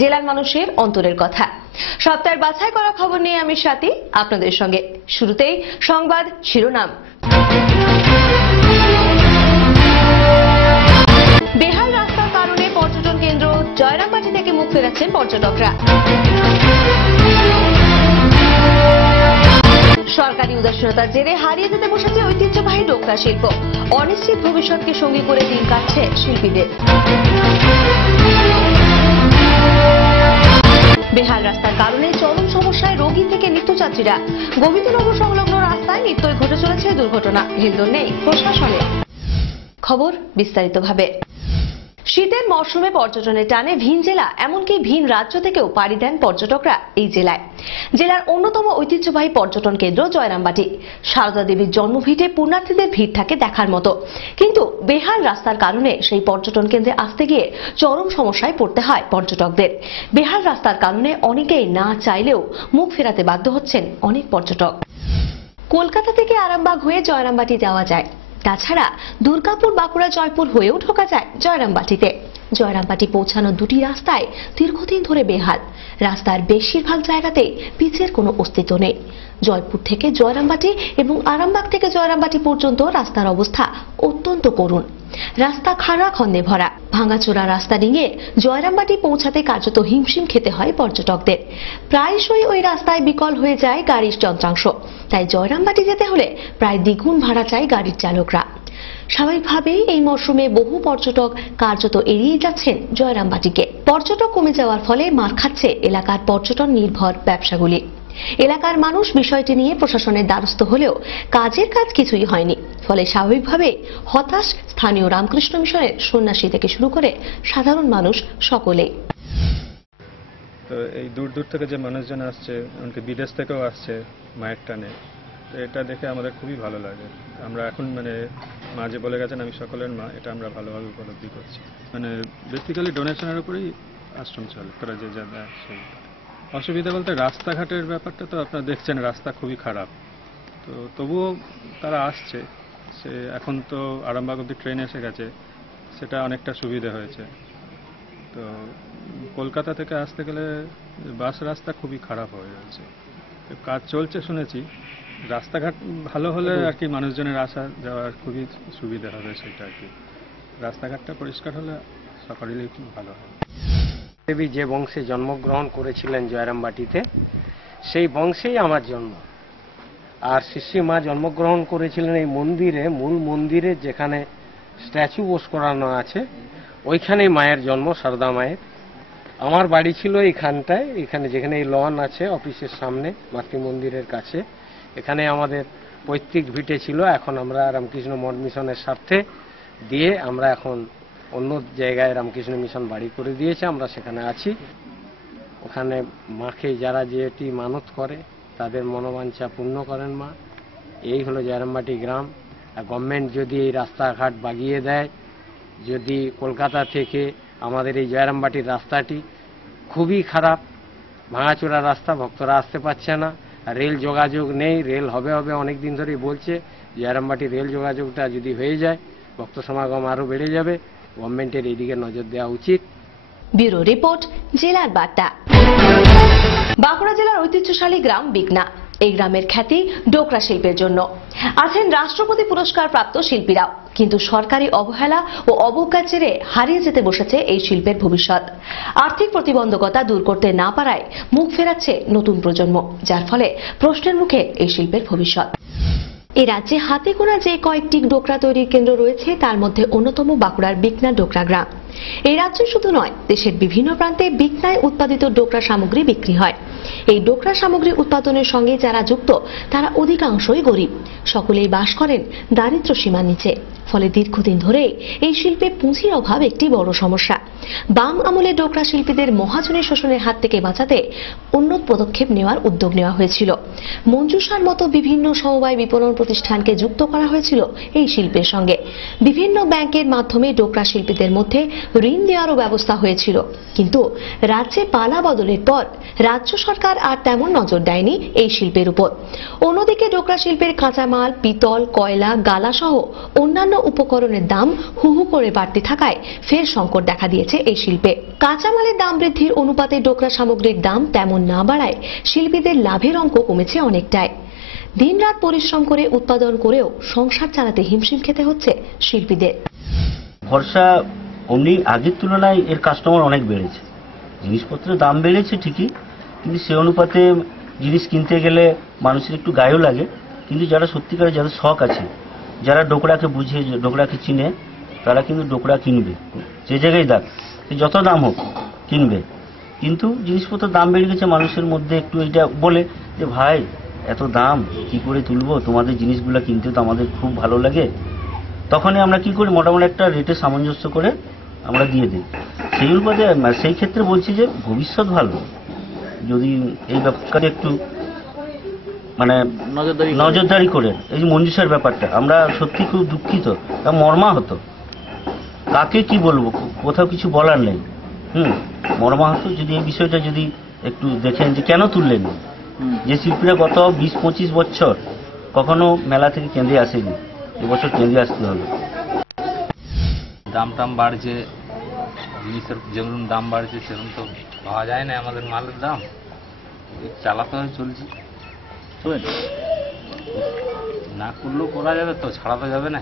জেলার মানুষের অন্তরের কথা। সপ্তাহের বাছাই করা খবর নিয়ে আমি স্বাতী আপনাদের সঙ্গে। শুরুতেই সংবাদ শিরোনাম। বেহাল রাস্তার কারণে পর্যটন কেন্দ্র জয়রামবাটি থেকে মুখ ফেরাচ্ছেন পর্যটকরা। সরকারি উদাসীনতার জেরে হারিয়ে যেতে বসেছে ঐতিহ্যবাহী ডোকরা শিল্প। অনিশ্চিত ভবিষ্যৎকে সঙ্গী করে দিন কাটছে শিল্পীদের। বেহাল রাস্তার কারণে চরম সমস্যায় রোগী থেকে নিত্যযাত্রীরা। গোবিন্দনগর সংলগ্ন রাস্তায় নিত্যই ঘটে চলেছে দুর্ঘটনা। হেলদোল নেই প্রশাসনের। খবর বিস্তারিতভাবে। শীতের মরশুমে পর্যটনের টানে ভিন জেলা এমনকি ভিন রাজ্য থেকেও পাড়ি দেন পর্যটকরা এই জেলায়। জেলার অন্যতম ঐতিহ্যবাহী পর্যটন কেন্দ্র জয়রামবাটি। সারদা দেবীর জন্মভিটে পুণ্যার্থীদের ভিড় থাকে দেখার মতো, কিন্তু বেহাল রাস্তার কারণে সেই পর্যটন কেন্দ্রে আসতে গিয়ে চরম সমস্যায় পড়তে হয় পর্যটকদের। বেহাল রাস্তার কারণে অনেকেই না চাইলেও মুখ ফেরাতে বাধ্য হচ্ছেন অনেক পর্যটক। কলকাতা থেকে আরামবাগ হয়ে জয়রামবাটি যাওয়া যায়, তাছাড়া দুর্গাপুর, বাঁকুড়া, জয়পুর হয়েও ঢোকা যায় জয়রামবাটিতে। জয়রামবাটি পৌঁছানোর দুটি রাস্তায় দীর্ঘদিন ধরে বেহাল। রাস্তার বেশিরভাগ জায়গাতেই পিচের কোনো অস্তিত্ব নেই। জয়পুর থেকে জয়রামবাটি এবং আরামবাগ থেকে জয়রামবাটি পর্যন্ত রাস্তার অবস্থা অত্যন্ত করুণ। রাস্তা খাড়া খন্দে ভরা। ভাঙাচোরা রাস্তা ডিঙে জয়রামবাটি পৌঁছাতে কার্যত হিমশিম খেতে হয় পর্যটকদের। প্রায়শই ওই রাস্তায় বিকল হয়ে যায় গাড়ির যন্ত্রাংশ, তাই জয়রামবাটি যেতে হলে প্রায় দ্বিগুণ ভাড়া চায় গাড়ির চালকরা। স্বাভাবিকভাবেই এই মরশুমে বহু পর্যটক কার্যত এড়িয়ে যাচ্ছেন জয়রামবাটিকে। পর্যটক কমে যাওয়ার ফলে মার খাচ্ছে এলাকার পর্যটন নির্ভর ব্যবসাগুলি। এলাকার মানুষ বিষয়টি নিয়ে প্রশাসনের দ্বারস্থ হলেও কাজের কাজ কিছুই হয়নি। ফলে স্বাভাবিকভাবে হতাশ স্থানীয় রামকৃষ্ণ মিশনের সন্ন্যাসী থেকে শুরু করে সাধারণ মানুষ সকলেই। তো এই দূর দূর থেকে যে মানুষজন আসছে, এমনকি বিদেশ থেকেও আসছে মায়ের টানে, তো এটা দেখে আমাদের খুবই ভালো লাগে। আমরা এখন মা যে বলে গেছেন আমি সকলের মা, এটা আমরা ভালোভাবে উপলব্ধি করছি। বেসিক্যালি ডোনেশনের উপরেই আশ্রম চলে, তারা যে যা দেয় সেই। অসুবিধা বলতে রাস্তাঘাটের ব্যাপারটা তো আপনারা দেখছেন, রাস্তা খুবই খারাপ। তো তবুও তারা আসছে। সে এখন তো আরামবাগ অব্দি ট্রেন এসে গেছে, সেটা অনেকটা সুবিধা হয়েছে। তো কলকাতা থেকে আসতে গেলে বাস রাস্তা খুবই খারাপ হয়ে যাচ্ছে। কাজ চলছে শুনেছি, রাস্তাঘাট ভালো হলে আর কি মানুষজনের আসা যাওয়ার খুবই সুবিধা হবে সেটা আর কি। রাস্তাঘাটটা পরিষ্কার হলে সকলেই খুব ভালো হয়। দেবী যে বংশে জন্মগ্রহণ করেছিলেন জয়রামবাটিতে, সেই বংশেই আমার জন্ম। আর শিষ্যী মা জন্মগ্রহণ করেছিলেন এই মন্দিরে, মূল মন্দিরে যেখানে স্ট্যাচু বোস করানো আছে, ওইখানেই মায়ের জন্ম, সারদা মায়ের। আমার বাড়ি ছিল এইখানটায়, এখানে যেখানে এই লন আছে অফিসের সামনে মাতৃ মন্দিরের কাছে, এখানে আমাদের পৈতৃক ভিটে ছিল। এখন আমরা রামকৃষ্ণ মঠ মিশনের স্বার্থে দিয়ে আমরা এখন অন্য জায়গায় রামকৃষ্ণ মিশন বাড়ি করে দিয়েছে, আমরা সেখানে আছি। ওখানে মাকে যারা যেটি মানত করে তাদের মনোবাঞ্ছা পূর্ণ করেন মা। এই হলো জয়রামবাটি গ্রাম। আর গভর্নমেন্ট যদি এই রাস্তাঘাট বাগিয়ে দেয়, যদি কলকাতা থেকে আমাদের এই জয়রামবাটির রাস্তাটি খুবই খারাপ, ভাঙাচোরা রাস্তা, ভক্তরা আসতে পারছে না, রেল যোগাযোগ নেই। রেল হবে হবে অনেক দিন ধরেই বলছে। জয়রামবাটি রেল যোগাযোগটা যদি হয়ে যায়, ভক্ত সমাগম আরও বেড়ে যাবে। গভর্নমেন্টের এইদিকে নজর দেওয়া উচিত। ব্যুরো রিপোর্ট, জেলার বার্তা। বাঁকুড়া জেলার ঐতিহ্যশালী গ্রাম বিকনা। এই গ্রামের খ্যাতি ডোকরা শিল্পের জন্য। আছেন রাষ্ট্রপতি পুরস্কার প্রাপ্ত শিল্পীরাও, কিন্তু সরকারি অবহেলা ও অবজ্ঞার জেরে হারিয়ে যেতে বসেছে এই শিল্পের ভবিষ্যৎ। আর্থিক প্রতিবন্ধকতা দূর করতে না পারায় মুখ ফেরাচ্ছে নতুন প্রজন্ম, যার ফলে প্রশ্নের মুখে এই শিল্পের ভবিষ্যৎ। এই রাজ্যে হাতে গোনা যে কয়েকটি ডোকরা তৈরির কেন্দ্র রয়েছে, তার মধ্যে অন্যতম বাঁকুড়ার বিকনা ডোকরা গ্রাম। এই রাজ্যে শুধু নয়, দেশের বিভিন্ন প্রান্তে বিকনায় উৎপাদিত ডোকরা সামগ্রী বিক্রি হয়। এই ডোকরা সামগ্রী উৎপাদনের সঙ্গে যারা যুক্ত তারা অধিকাংশই গরিব। সকলেই বাস করেন দারিদ্র্য সীমার নিচে। ফলে দীর্ঘদিন ধরে এই শিল্পে পুঁজির অভাব একটি বড় সমস্যা। বাম আমলে ডোকরা শিল্পীদের মহাজনী শোষণের হাত থেকে বাঁচাতে উন্নত পদক্ষেপ নেওয়ার উদ্যোগ নেওয়া হয়েছিল। মঞ্জুষার মতো বিভিন্ন সমবায় বিপণন প্রতিষ্ঠানকে যুক্ত করা হয়েছিল এই শিল্পের সঙ্গে। বিভিন্ন ব্যাংকের মাধ্যমে ডোকরা শিল্পীদের মধ্যে ঋণ দেওয়ারও ব্যবস্থা হয়েছিল, কিন্তু রাজ্যে পালা বদলের পর রাজ্য সরকার আর তেমন নজর দেয়নি এই শিল্পের উপর। অন্যদিকে ডোকরা শিল্পের কাঁচামাল, পিতল, কয়লা, গালা সহ অন্যান্য উপকরণের দাম হু হু করে বাড়তে থাকায় ফের সংকট দেখা দিয়েছে এই শিল্পে। কাঁচামালের দাম বৃদ্ধির অনুপাতে ডোকরা সামগ্রীর দাম তেমন না বাড়ায় শিল্পীদের লাভের অঙ্ক কমেছে অনেকটাই। দিনরাত পরিশ্রম করে উৎপাদন করেও সংসার চালাতে হিমশিম খেতে হচ্ছে শিল্পীদের। ভরসা অমনি আগের তুলনায় এর কাস্টমার অনেক বেড়েছে। জিনিসপত্রের দাম বেড়েছে ঠিকই, কিন্তু সে অনুপাতে জিনিস কিনতে গেলে মানুষের একটু গায়েও লাগে। কিন্তু যারা সত্যিকারের যাদের শখ আছে, যারা ডোকরাকে বুঝে, ডোকরাকে চিনে, তারা কিন্তু ডোকরা কিনবে, যে জায়গায় দাম, যত দাম হোক কিনবে। কিন্তু জিনিসপত্রের দাম বেড়ে গেছে, মানুষের মধ্যে একটু এটা বলে যে ভাই এত দাম কি করে তুলবো, তোমাদের জিনিসগুলো কিনতে তো আমাদের খুব ভালো লাগে। তখনই আমরা কি করি, মোটামুটি একটা রেটে সামঞ্জস্য করে আমরা দিয়ে দিই। সেই অনুপাতে সেই ক্ষেত্রে বলছি যে ভবিষ্যৎ ভালো যদি এই ব্যাপারটা একটু মানে নজরদারি করে। এই যে মঞ্জুষার ব্যাপারটা আমরা সত্যি খুব দুঃখিত, মর্মাহত। কাকে কি বলবো, কোথাও কিছু বলার নেই। মর্মাহত যদি এই বিষয়টা যদি একটু দেখেন যে কেন তুললেন। যে শিল্পীরা গত 20-25 বছর কখনো মেলা থেকে কেন্দ্রে আসেনি, এবছর কেন্দ্রে আসতে হবে। দাম টাম বাড়ছে, জিনিসের যেমন দাম বাড়ছে সেরকম তো পাওয়া যায় না। আমাদের মালের দাম চালাতে হয়, চলছে। না করলেও করা যাবে তো, ছাড়া তো যাবে না,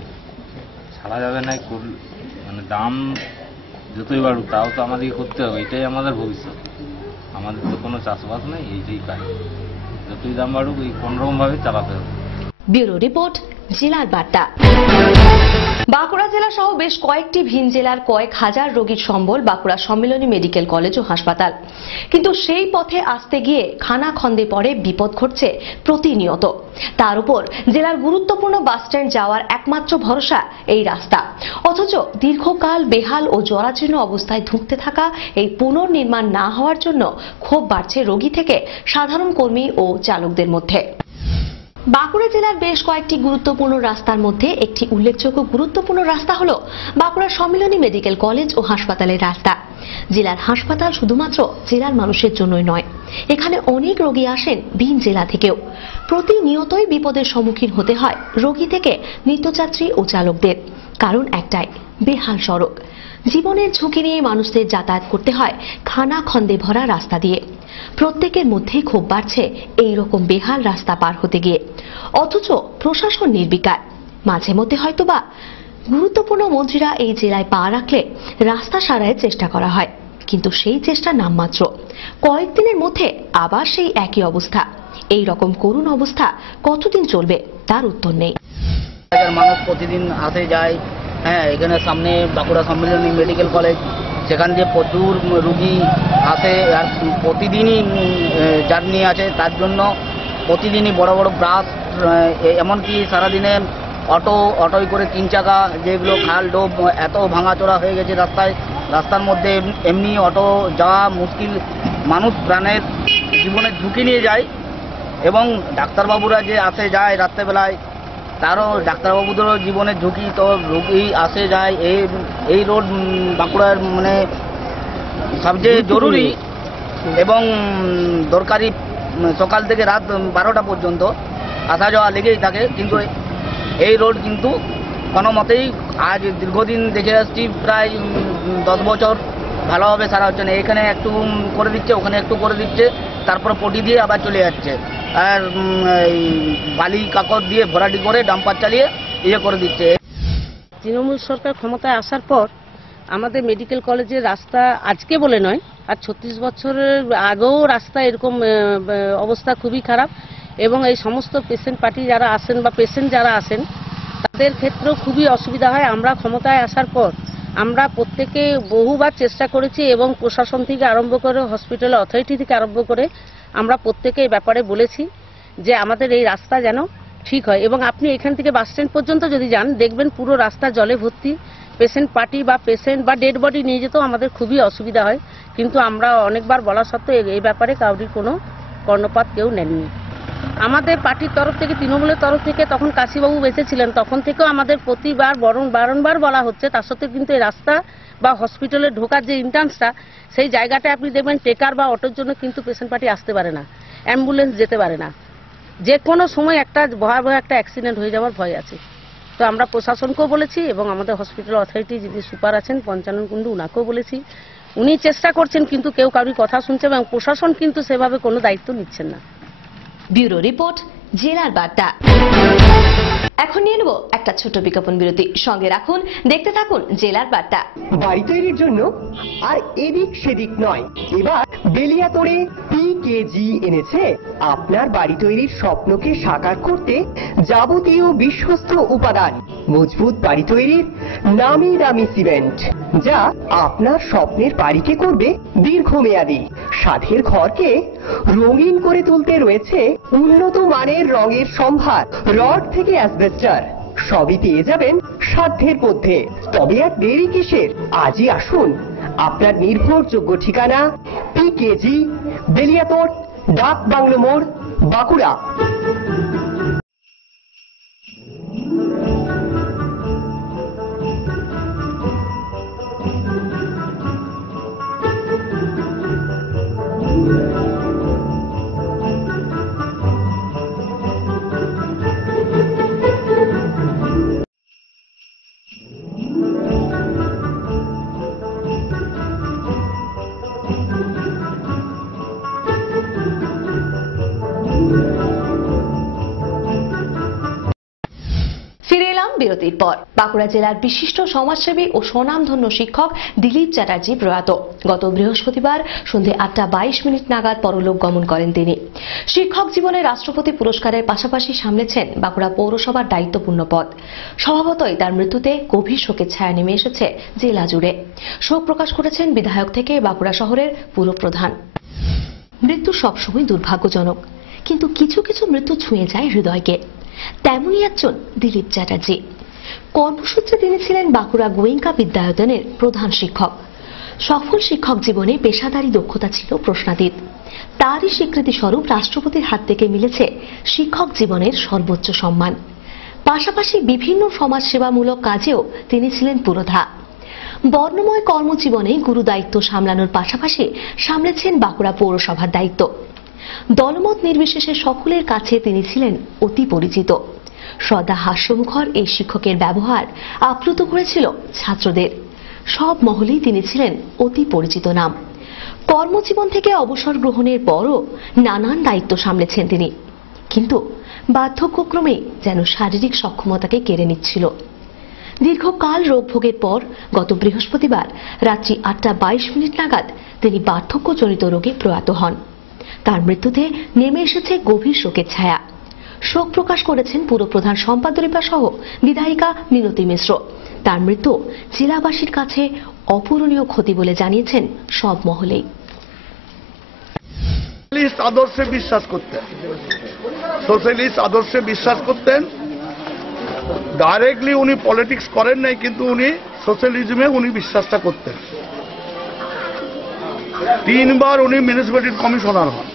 ছাড়া যাবে না। মানে দাম যতই বাড়ুক তাও তো আমাদেরকে করতে হবে, এটাই আমাদের ভবিষ্যৎ। আমাদের তো কোনো চাষবাস নেই, এইটাই কাজ। যতই দাম বাড়ুক এই কোনোরকমভাবে চালাতে হবে। ব্যুরো রিপোর্ট, জেলার বার্তা। বাঁকুড়া জেলা সহ বেশ কয়েকটি ভিন জেলার কয়েক হাজার রোগীর সম্বল বাঁকুড়া সম্মিলনী মেডিকেল কলেজ ও হাসপাতাল, কিন্তু সেই পথে আসতে গিয়ে খানাখন্দে পড়ে বিপদ ঘটছে প্রতিনিয়ত। তার উপর জেলার গুরুত্বপূর্ণ বাসস্ট্যান্ড যাওয়ার একমাত্র ভরসা এই রাস্তা, অথচ দীর্ঘকাল বেহাল ও জরাজীর্ণ অবস্থায় ধুঁকতে থাকা এই পুনর্নির্মাণ না হওয়ার জন্য ক্ষোভ বাড়ছে রোগী থেকে সাধারণ কর্মী ও চালকদের মধ্যে। বাঁকুড়া জেলার বেশ কয়েকটি গুরুত্বপূর্ণ রাস্তার মধ্যে একটি উল্লেখযোগ্য গুরুত্বপূর্ণ রাস্তা হল বাঁকুড়া সম্মিলনী মেডিকেল কলেজ ও হাসপাতালের রাস্তা। জেলার হাসপাতাল শুধুমাত্র জেলার মানুষের জন্যই নয়, এখানে অনেক রোগী আসেন ভিন জেলা থেকেও। প্রতিনিয়তই বিপদের সম্মুখীন হতে হয় রোগী থেকে নিত্যযাত্রী ও চালকদের। কারণ একটাই, বেহাল সড়ক। জীবনের ঝুঁকি নিয়ে মানুষদের যাতায়াত করতে হয় খানাখন্দে ভরা রাস্তা দিয়ে। প্রত্যেকের মধ্যেই ক্ষোভ বাড়ছে এই রকম বেহাল রাস্তা পার হতে গিয়ে, অথচ প্রশাসন নির্বিকার। মাঝে মধ্যে হয়তোবা গুরুত্বপূর্ণ মন্ত্রীরা এই জেলায় পা রাখলে রাস্তা সারাইয়ের চেষ্টা করা হয়, কিন্তু সেই চেষ্টা নামমাত্র। কয়েকদিনের মধ্যে আবার সেই একই অবস্থা। এই রকম করুণ অবস্থা কতদিন চলবে তার উত্তর নেই। মানুষ প্রতিদিন আসে যায়। এখানে সামনে বাঁকুড়া সম্মিলনী মেডিকেল কলেজ, সেখান দিয়ে প্রচুর রুগী আসে, আর প্রতিদিনই জার্নি আছে। তার জন্য প্রতিদিনই বড় বড় বাস, এমনকি সারাদিনে অটোয় করে 3 চাকা, যেগুলো খাল ডোব এত ভাঙাচোরা হয়ে গেছে রাস্তার মধ্যে এমনি অটো যাওয়া মুশকিল। মানুষ প্রাণের জীবনের ঝুঁকি নিয়ে যায়, এবং ডাক্তারবাবুরা যে আসে যায় রাত্রেবেলায়, তারও ডাক্তারবাবুদেরও জীবনের ঝুঁকি। তো রোগী আসে যায়। এই রোড বাঁকুড়ার মানে সবচেয়ে জরুরি এবং দরকারি। সকাল থেকে রাত 12টা পর্যন্ত আসা যাওয়া লেগেই থাকে, কিন্তু এই রোড কিন্তু কোনো মতেই আজ দীর্ঘদিন দেখে আসছি, প্রায় 10 বছর ভালোভাবে সারা হচ্ছে না। এখানে একটু করে দিচ্ছে, ওখানে একটু করে দিচ্ছে, তারপর পটি দিয়ে আবার চলে যাচ্ছে, আর বালি কাকড় দিয়ে ভরাটি করে ডাম্পার চালিয়ে করে দিচ্ছে। তৃণমূল সরকার ক্ষমতায় আসার পর আমাদের মেডিকেল কলেজের রাস্তা আজকে বলে নয়, আর 36 বছরের আগেও রাস্তা এরকম অবস্থা খুবই খারাপ। এবং এই সমস্ত পেশেন্ট পার্টি যারা আসেন বা পেশেন্ট যারা আসেন তাদের ক্ষেত্রেও খুবই অসুবিধা হয়। আমরা ক্ষমতায় আসার পর আমরা প্রত্যেকে বহুবার চেষ্টা করেছি, এবং প্রশাসন থেকে আরম্ভ করে হসপিটাল অথরিটি থেকে আরম্ভ করে আমরা প্রত্যেকে এই ব্যাপারে বলেছি যে আমাদের এই রাস্তা যেন ঠিক হয়। এবং আপনি এখান থেকে বাস স্ট্যান্ড পর্যন্ত যদি যান, দেখবেন পুরো রাস্তা জলে ভর্তি। পেশেন্ট পার্টি বা পেশেন্ট বা ডেড বডি নিয়ে যেতেও আমাদের খুবই অসুবিধা হয়, কিন্তু আমরা অনেকবার বলা সত্ত্বেও এই ব্যাপারে কাউরির কোনো কর্ণপাত কেউ নেননি। আমাদের পার্টির তরফ থেকে, তৃণমূলের তরফ থেকে, তখন কাশীবাবু বেঁচে ছিলেন, তখন থেকেও আমাদের প্রতিবার বারংবার বলা হচ্ছে। তার সত্ত্বেও কিন্তু এই রাস্তা বা হসপিটালে ঢোকার যে এন্ট্রান্সটা, সেই জায়গাটা আপনি দেখবেন টেকার বা অটোর জন্য কিন্তু পেশেন্ট পার্টি আসতে পারে না, অ্যাম্বুলেন্স যেতে পারে না, যে কোনো সময় একটা ভয়াবহ একটা অ্যাক্সিডেন্ট হয়ে যাওয়ার ভয় আছে। তো আমরা প্রশাসনকেও বলেছি এবং আমাদের হসপিটাল অথরিটি যিনি সুপার আছেন পঞ্চানন কুণ্ডু, উনাকেও বলেছি। উনি চেষ্টা করছেন কিন্তু কেউ কারোর কথা শুনছে এবং প্রশাসন কিন্তু সেভাবে কোনো দায়িত্ব নিচ্ছেন না। ব্যুরো রিপোর্ট, জেলার বার্তা। এখন নিয়ে নেব একটা ছোট বিজ্ঞাপন বিরতি। সঙ্গে রাখুন, দেখতে থাকুন জেলার বার্তা। বাড়ি তৈরির জন্য আর এদিক সেদিক নয়, এবার বেলিয়াতোড়ে পিকেজি এনেছে আপনার বাড়ি তৈরির স্বপ্নকে সাকার করতে যাবতীয় বিশ্বস্ত উপাদান। মজবুত বাড়ি তৈরির নামি দামি সিমেন্ট, যা আপনার স্বপ্নের বাড়িকে করবে দীর্ঘমেয়াদী। সাধের ঘরকে রঙিন করে তুলতে রয়েছে উন্নত মানের রঙের সম্ভার। রড থেকে অ্যাসবেস্টার সবই পেয়ে যাবেন সাধ্যের মধ্যে। তবে আর দেরি কিসের? আজই আসুন। আপনার নির্ভরযোগ্য ঠিকানা পিকেজি, বেলিয়াতোড়, ডাক বাংলো মোড়, বাঁকুড়া। ফিরে এলাম বিরতির পর। বাঁকুড়া জেলার বিশিষ্ট সমাজসেবী ও স্বনামধন্য শিক্ষক দিলীপ চ্যাটার্জি প্রয়াত। গত বৃহস্পতিবার সন্ধ্যে 8:22 নাগাদ পরলোক গমন করেন তিনি। শিক্ষক জীবনে রাষ্ট্রপতি পুরস্কারের পাশাপাশি সামলেছেন বাঁকুড়া পৌরসভার দায়িত্বপূর্ণ পদ। স্বভাবতই তার মৃত্যুতে গভীর শোকের ছায়া নেমে এসেছে জেলা জুড়ে। শোক প্রকাশ করেছেন বিধায়ক থেকে বাঁকুড়া শহরের পুরপ্রধান। মৃত্যু সবসময় দুর্ভাগ্যজনক, কিন্তু কিছু কিছু মৃত্যু ছুঁয়ে যায় হৃদয়কে। তেমনই একজন দিলীপ চ্যাটার্জি। কর্মসূত্রে তিনি ছিলেন বাঁকুড়া গোয়েঙ্কা বিদ্যায়তনের প্রধান শিক্ষক। সফল শিক্ষক জীবনে পেশাদারী দক্ষতা ছিল প্রশ্নাতীত। তারই স্বীকৃতি স্বরূপ রাষ্ট্রপতির হাত থেকে মিলেছে শিক্ষক জীবনের সর্বোচ্চ সম্মান। পাশাপাশি বিভিন্ন সমাজসেবামূলক কাজেও তিনি ছিলেন পুরোধা। বর্ণময় কর্মজীবনে গুরু দায়িত্ব সামলানোর পাশাপাশি সামলেছেন বাঁকুড়া পৌরসভার দায়িত্ব। দলমত নির্বিশেষে সকলের কাছে তিনি ছিলেন অতি পরিচিত। সদা হাস্যমুখর এই শিক্ষকের ব্যবহার আপ্লুত করেছিল ছাত্রদের। সব মহলেই তিনি ছিলেন অতি পরিচিত নাম। কর্মজীবন থেকে অবসর গ্রহণের পরও নানান দায়িত্ব সামলেছেন তিনি, কিন্তু বার্ধক্যক্রমে যেন শারীরিক সক্ষমতাকে কেড়ে নিচ্ছিল। দীর্ঘকাল রোগভোগের পর গত বৃহস্পতিবার রাত্রি 8:22 নাগাদ তিনি বার্ধক্যজনিত রোগে প্রয়াত হন। তার মৃত্যুতে নেমে এসেছে গভীর শোকের ছায়া। শোক প্রকাশ করেছেন পুরপ্রধান সম্পাদরিপা সহ বিধায়িকা মিনতি মিশ্র। তার মৃত্যু জেলাবাসীর কাছে অপূরণীয় ক্ষতি বলে জানিয়েছেন সব মহলেই। আদর্শে বিশ্বাস করতেন, সোশ্যালিস্ট আদর্শে বিশ্বাস করতেন। ডাইরেক্টলি উনি পলিটিক্স করেন নাই, কিন্তু উনি সোশ্যালিজমে উনি বিশ্বাসটা করতেন। 3 বার উনি মিউনিসিপ্যালিটির কমিশনার হন।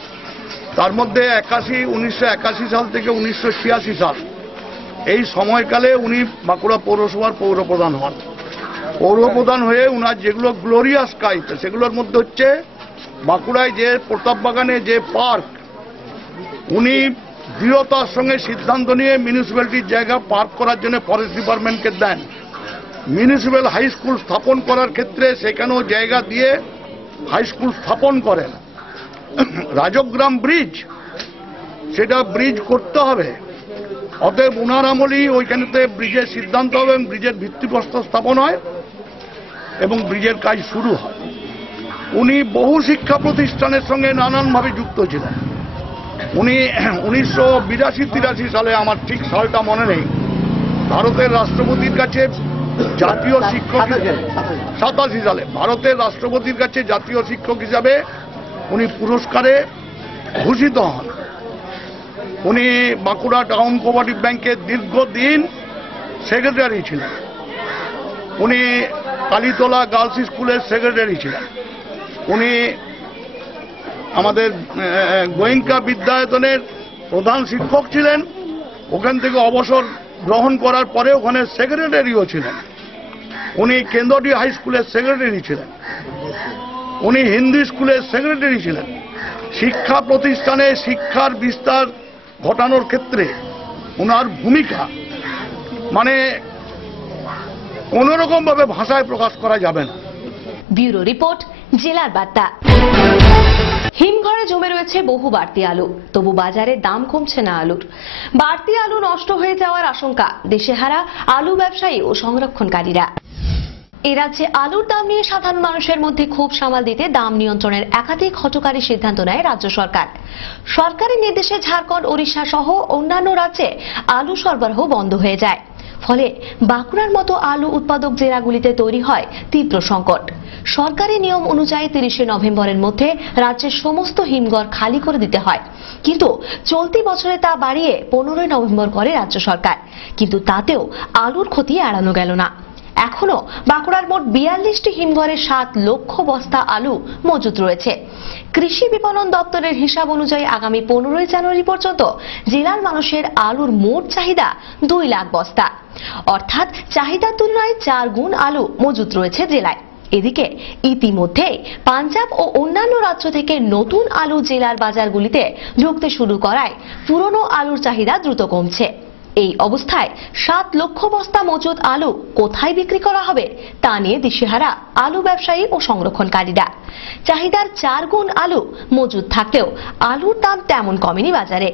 তার মধ্যে 1981 সাল থেকে 1986 সাল এই সময়কালে উনি বাঁকুড়া পৌরসভার পৌরপ্রধান হন। পৌরপ্রধান হয়ে উনার যেগুলো গ্লোরিয়াস কাজ, সেগুলোর মধ্যে হচ্ছে বাঁকুড়ায় যে প্রতাপবাগানে যে পার্ক, উনি দৃঢ়তার সঙ্গে সিদ্ধান্ত নিয়ে মিউনিসিপ্যালিটির জায়গা পার্ক করার জন্য ফরেস্ট ডিপার্টমেন্টকে দেন। মিউনিসিপ্যাল হাই স্কুল স্থাপন করার ক্ষেত্রে সেখানেও জায়গা দিয়ে হাই স্কুল স্থাপন করেন। রাজগ্রাম ব্রিজ, সেটা ব্রিজ করতে হবে, অতএব উনার আমলেই ওইখানেতে ব্রিজের সিদ্ধান্ত হবে, ব্রিজের ভিত্তিপ্রস্তর স্থাপন হয় এবং ব্রিজের কাজ শুরু হয়। উনি বহু শিক্ষা প্রতিষ্ঠানের সঙ্গে নানানভাবে যুক্ত ছিলেন। উনি 1982-83 সালে, আমার ঠিক সালটা মনে নেই, ভারতের রাষ্ট্রপতির কাছে জাতীয় শিক্ষক 87 সালে ভারতের রাষ্ট্রপতির কাছে জাতীয় শিক্ষক হিসাবে উনি পুরস্কারে ভূষিত হন। উনি বাঁকুড়া টাউন কোঅপারেটিভ ব্যাংকের দীর্ঘদিন সেক্রেটারি ছিলেন। উনি কালীতলা গার্লস স্কুলের সেক্রেটারি ছিলেন। উনি আমাদের গোয়েঙ্কা বিদ্যায়তনের প্রধান শিক্ষক ছিলেন, ওখান থেকে অবসর গ্রহণ করার পরে ওখানে সেক্রেটারিও ছিলেন। উনি কেন্দ্রীয় হাই স্কুলের সেক্রেটারি ছিলেন, উনি হিন্দু স্কুলের সেক্রেটারি ছিলেন। শিক্ষা প্রতিষ্ঠানে শিক্ষার বিস্তার ঘটানোর ক্ষেত্রে ওনার ভূমিকা মানে কোনোরকম ভাবে ভাষায় প্রকাশ করা যাবে না। ব্যুরো রিপোর্ট, জেলার বার্তা। হিমঘরে জমে রয়েছে বহু বাড়তি আলু, তবু বাজারে দাম কমছে না আলুর। বাড়তি আলু নষ্ট হয়ে যাওয়ার আশঙ্কা, দিশেহারা আলু ব্যবসায়ী ও সংরক্ষণকারীরা। এ রাজ্যে আলুর দাম নিয়ে সাধারণ মানুষের মধ্যে ক্ষোভ সামাল দিতে দাম নিয়ন্ত্রণের একাধিক হঠকারী সিদ্ধান্ত নেয় রাজ্য সরকার। সরকারি নির্দেশে ঝাড়খণ্ড, ওড়িশা সহ অন্যান্য রাজ্যে আলু সরবরাহ বন্ধ হয়ে যায়। ফলে বাঁকুড়ার মতো আলু উৎপাদক জেলাগুলিতে তৈরি হয় তীব্র সংকট। সরকারি নিয়ম অনুযায়ী 30শে নভেম্বরের মধ্যে রাজ্যের সমস্ত হিমঘর খালি করে দিতে হয়, কিন্তু চলতি বছরে তা বাড়িয়ে 15 নভেম্বর করে রাজ্য সরকার। কিন্তু তাতেও আলুর ক্ষতি এড়ানো গেল না। এখনো বাঁকুড়ার মোট 42টি হিমঘরে 7 লক্ষ বস্তা আলু মজুত রয়েছে। কৃষি বিপণন দপ্তরের হিসাব অনুযায়ী আগামী 15 জানুয়ারি পর্যন্ত জেলার মানুষের আলুর মোট চাহিদা 2 লাখ বস্তা, অর্থাৎ চাহিদার তুলনায় 4 গুণ আলু মজুত রয়েছে জেলায়। এদিকে ইতিমধ্যেই পাঞ্জাব ও অন্যান্য রাজ্য থেকে নতুন আলু জেলার বাজারগুলিতে ঢুকতে শুরু করায় পুরনো আলুর চাহিদা দ্রুত কমছে। এই অবস্থায় 7 লক্ষ বস্তা মজুত আলু কোথায় বিক্রি করা হবে তা নিয়ে দিশেহারা আলু ব্যবসায়ী ও সংরক্ষণকারীরা। চাহিদার 4 গুণ আলু মজুত থাকলেও আলুর দাম তেমন কমেনি বাজারে।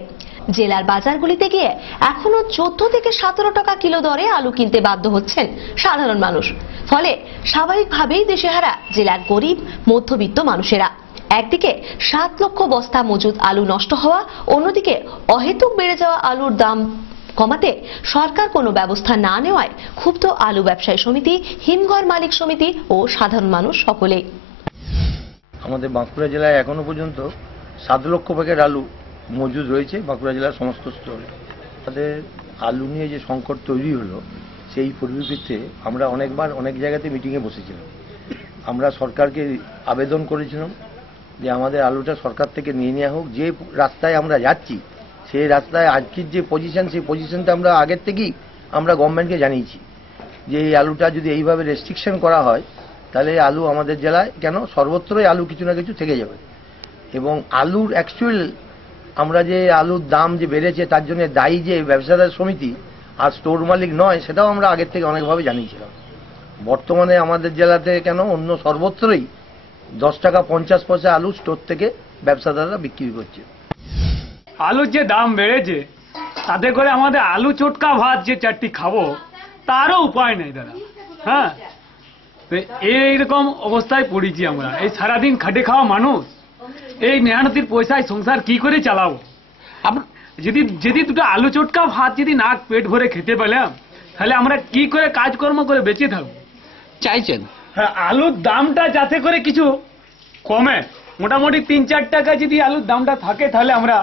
জেলার বাজারগুলিতে গিয়ে এখনো 14 থেকে 17 টাকা কিলো দরে আলু কিনতে বাধ্য হচ্ছেন সাধারণ মানুষ। ফলে স্বাভাবিকভাবেই দিশেহারা জেলার গরিব মধ্যবিত্ত মানুষেরা। একদিকে 7 লক্ষ বস্তা মজুত আলু নষ্ট হওয়া, অন্যদিকে অহেতুক বেড়ে যাওয়া আলুর দাম কমাতে সরকার কোনো ব্যবস্থা না নেওয়ায় ক্ষুব্ধ আলু ব্যবসায়ী সমিতি, হিমঘর মালিক সমিতি ও সাধারণ মানুষ সকলেই। আমাদের বাঁকুড়া জেলায় এখনো পর্যন্ত 7 লক্ষ প্যাকেট আলু মজুদ রয়েছে বাঁকুড়া জেলার সমস্ত স্তরে। আমাদের আলু নিয়ে যে সংকট তৈরি হলো, সেই পরিপ্রেক্ষিতে আমরা অনেকবার অনেক জায়গাতে মিটিংয়ে বসেছিলাম। আমরা সরকারকে আবেদন করেছিলাম যে আমাদের আলুটা সরকার থেকে নিয়ে নেওয়া হোক। যে রাস্তায় আমরা যাচ্ছি সেই রাস্তায় আজকের যে পজিশন, সেই পজিশনটা আমরা আগের থেকেই আমরা গভর্নমেন্টকে জানিয়েছি যে এই আলুটা যদি এইভাবে রেস্ট্রিকশন করা হয় তাহলে আলু আমাদের জেলায় কেন সর্বত্রই আলু কিছু না কিছু থেকে যাবে। এবং আলুর অ্যাকচুয়াল আমরা যে আলুর দাম যে বেড়েছে তার জন্য দায়ী যে ব্যবসাদার সমিতি আর স্টোর মালিক নয়, সেটাও আমরা আগের থেকে অনেকভাবে জানিয়েছিলাম। বর্তমানে আমাদের জেলাতে কেন অন্য সর্বত্রই 10 টাকা 50 পয়সা আলু স্টোর থেকে ব্যবসাদাররা বিক্রি করছে। আলুর যে দাম বেড়েছে তাতে করে আমাদের আলু চটকা ভাত যে 4টি খাবো তারও উপায় নেই দাদা। হ্যাঁ, এইরকম অবস্থায় পড়েছি আমরা। এই সারাদিন খাটে খাওয়া মানুষ, এই মেহনতির পয়সায় সংসার কি করে চালাবো? যদি দুটো আলু চটকা ভাত যদি না পেট ভরে খেতে পেলাম তাহলে আমরা কি করে কাজকর্ম করে বেঁচে থাকবো চাইছেন? হ্যাঁ, আলুর দামটা যাতে করে কিছু কমে, মোটামুটি 3-4 টাকা যদি আলুর দামটা থাকে তাহলে আমরা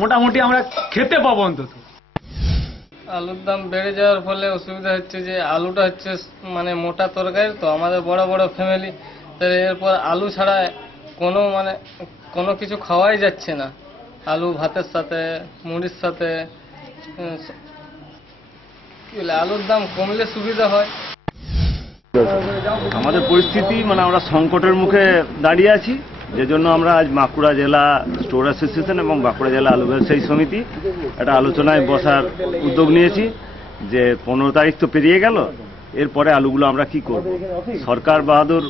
মোটামুটি আমরা খেতে পাবো অন্তত। আলুর দাম বেড়ে যাওয়ার ফলে অসুবিধা হচ্ছে যে আলুটা হচ্ছে মানে মোটা তরকারি, তো আমাদের বড় বড় ফ্যামিলি, তো এরপর আলু ছাড়া কোনো কিছু খাওয়াই যাচ্ছে না। আলু ভাতের সাথে, মুড়ির সাথে, আলুর দাম কমলে সুবিধা হয়। আমাদের পরিস্থিতি আমরা সংকটের মুখে দাঁড়িয়ে আছি, যে জন্য আমরা আজ বাঁকুড়া জেলা স্টোর অ্যাসোসিয়েশন এবং বাঁকুড়া জেলা আলু ব্যবসায়ী সমিতি একটা আলোচনায় বসার উদ্যোগ নিয়েছি যে 15 তারিখ তো পেরিয়ে গেল, এরপরে আলুগুলো আমরা কি করব। সরকার বাহাদুর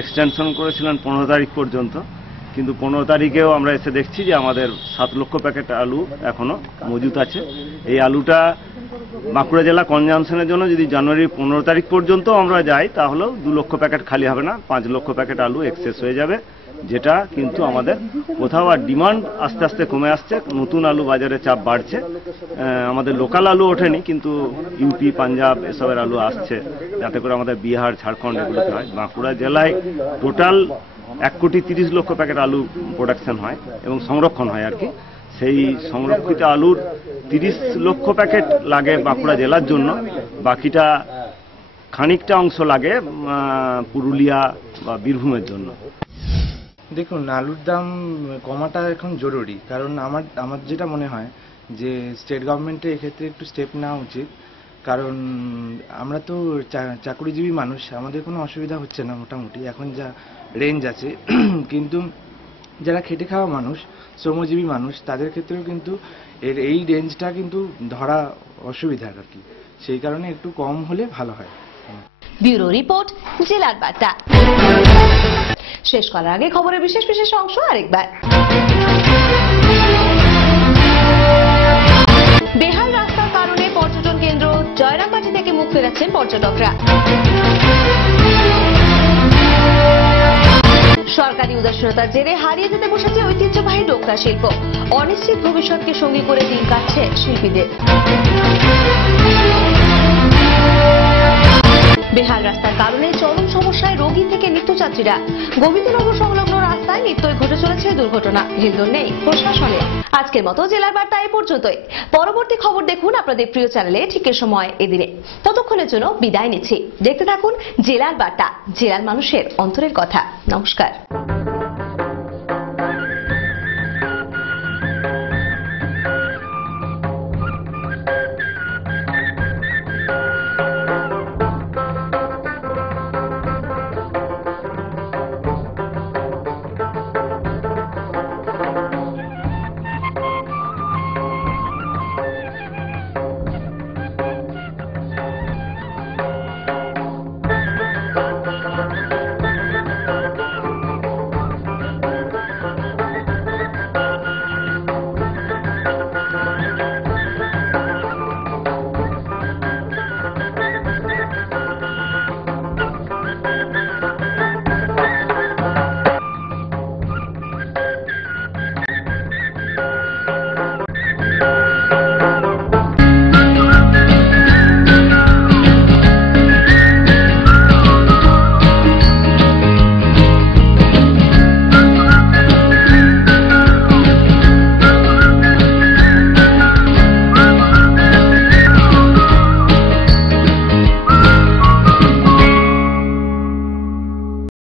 এক্সটেনশন করেছিলেন 15 তারিখ পর্যন্ত, কিন্তু 15 তারিখেও আমরা এসে দেখছি যে আমাদের 7 লক্ষ প্যাকেট আলু এখনো মজুত আছে। এই আলুটা বাঁকুড়া জেলা কনজামশনের জন্য যদি জানুয়ারির 15 তারিখ পর্যন্ত আমরা যাই তাহলেও 2 লক্ষ প্যাকেট খালি হবে না, 5 লক্ষ প্যাকেট আলু এক্সেস হয়ে যাবে, যেটা কিন্তু আমাদের কোথাও আর ডিমান্ড আস্তে আস্তে কমে আসছে। নতুন আলু বাজারে চাপ বাড়ছে, আমাদের লোকাল আলু ওঠেনি কিন্তু ইউপি, পাঞ্জাব এসবের আলু আসছে, যাতে করে আমাদের বিহার, ঝাড়খণ্ড এগুলোতে হয়। বাঁকুড়া জেলায় টোটাল 1,30,00,000 প্যাকেট আলু প্রোডাকশন হয় এবং সংরক্ষণ হয় আর কি। সেই সংরক্ষিত আলুর 30 লক্ষ প্যাকেট লাগে বাঁকুড়া জেলার জন্য, বাকিটা খানিকটা অংশ লাগে পুরুলিয়া বা বীরভূমের জন্য। দেখুন, আলুর দাম কমাটা এখন জরুরি, কারণ আমার যেটা মনে হয় যে স্টেট গভর্নমেন্টের এক্ষেত্রে একটু স্টেপ নেওয়া উচিত। কারণ আমরা তো চাকরিজীবী মানুষ, আমাদের কোনো অসুবিধা হচ্ছে না মোটামুটি এখন যা রেঞ্জ আছে, কিন্তু যারা খেটে খাওয়া মানুষ, শ্রমজীবী মানুষ, তাদের ক্ষেত্রেও কিন্তু এই রেঞ্জটা কিন্তু ধরা অসুবিধার আর কি, সেই কারণে একটু কম হলে ভালো হয়। ব্যুরো রিপোর্ট, জেলার বার্তা। শেষ করার আগে খবরের বিশেষ বিশেষ অংশ আরেকবার। বেহাল রাস্তার কারণে পর্যটন কেন্দ্র জয়রামবাটি থেকে মুখ ফেরাচ্ছেন পর্যটকরা। সরকারি উদাসীনতার জেরে হারিয়ে যেতে বসেছে ঐতিহ্যবাহী ডোকরা শিল্প। অনিশ্চিত ভবিষ্যৎকে সঙ্গী করে দিন কাটছে শিল্পীদের। বেহাল রাস্তার কারণে চরম সমস্যায় রোগী থেকে নিত্যযাত্রীরা। গোবিন্দনগর সংলগ্ন রাস্তায় নিত্যই ঘটে চলেছে দুর্ঘটনা। হিলদোল নেই প্রশাসনে। আজকের মতো জেলার বার্তা এই পর্যন্তই। পরবর্তী খবর দেখুন আপনাদের প্রিয় চ্যানেলে ঠিক এ সময় এদিনে। ততক্ষণের জন্য বিদায় নিচ্ছি। দেখতে থাকুন জেলার বার্তা, জেলার মানুষের অন্তরের কথা। নমস্কার।